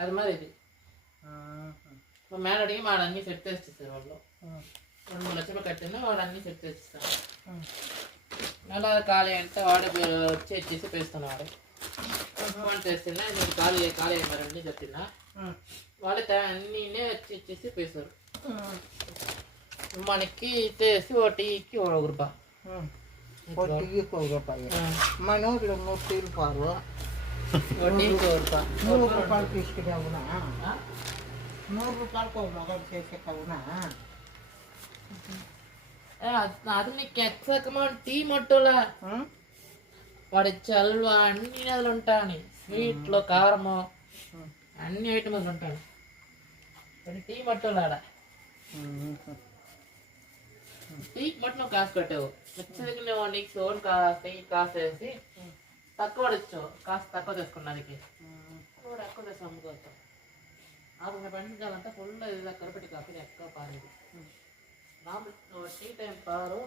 అది మరి ఇది మా మేడం అడిగి వాడు అన్నీ సెట్ చేసేస్తారు వాళ్ళు 2-3 లక్షలు కట్టినా వాడు అన్నీ సెట్ చేసిస్తాను అలా ఖాళీ అంటే వాడే వచ్చి ఇచ్చేసి పేస్తున్నాడు ఫోన్ చేస్తున్నా నేను ఖాళీ మరి అన్నీ చెప్తున్నా వాళ్ళే అన్నీ వచ్చి ఇచ్చేసి పేస్తారు మనకి ఇచ్చేసి ఓ టీకి ₹1 టీకి ₹1 మన ఊళ్ళో 3 టీలు పారు ₹100 తీసుకునేవునా ₹100 మగడు చేసే కవునా అది నీకు ఎక్సకమా టీ మొట్టోలా వాడి చల్వా అన్ని నెలలు ఉంటాయి స్వీట్లో కారము అన్ని ఐటమ్స్ ఉంటాయి వాడి టీ మొట్టోలాడ టీ మొట్టం కాసు పెట్టావు వచ్చేది నువ్వు నీకు సోన్ కాసేసి తక్కువ పడచ్చు కాస్త తక్కువ తీసుకున్నానికి నువ్వు ఎక్కువ తెచ్చి అమ్ముకోవచ్చు అప్పుడు పండించాలంటే ఫుల్ ఇది కరపెట్టి కాఫీ ఎక్కువ పారేది టీ టైం పారు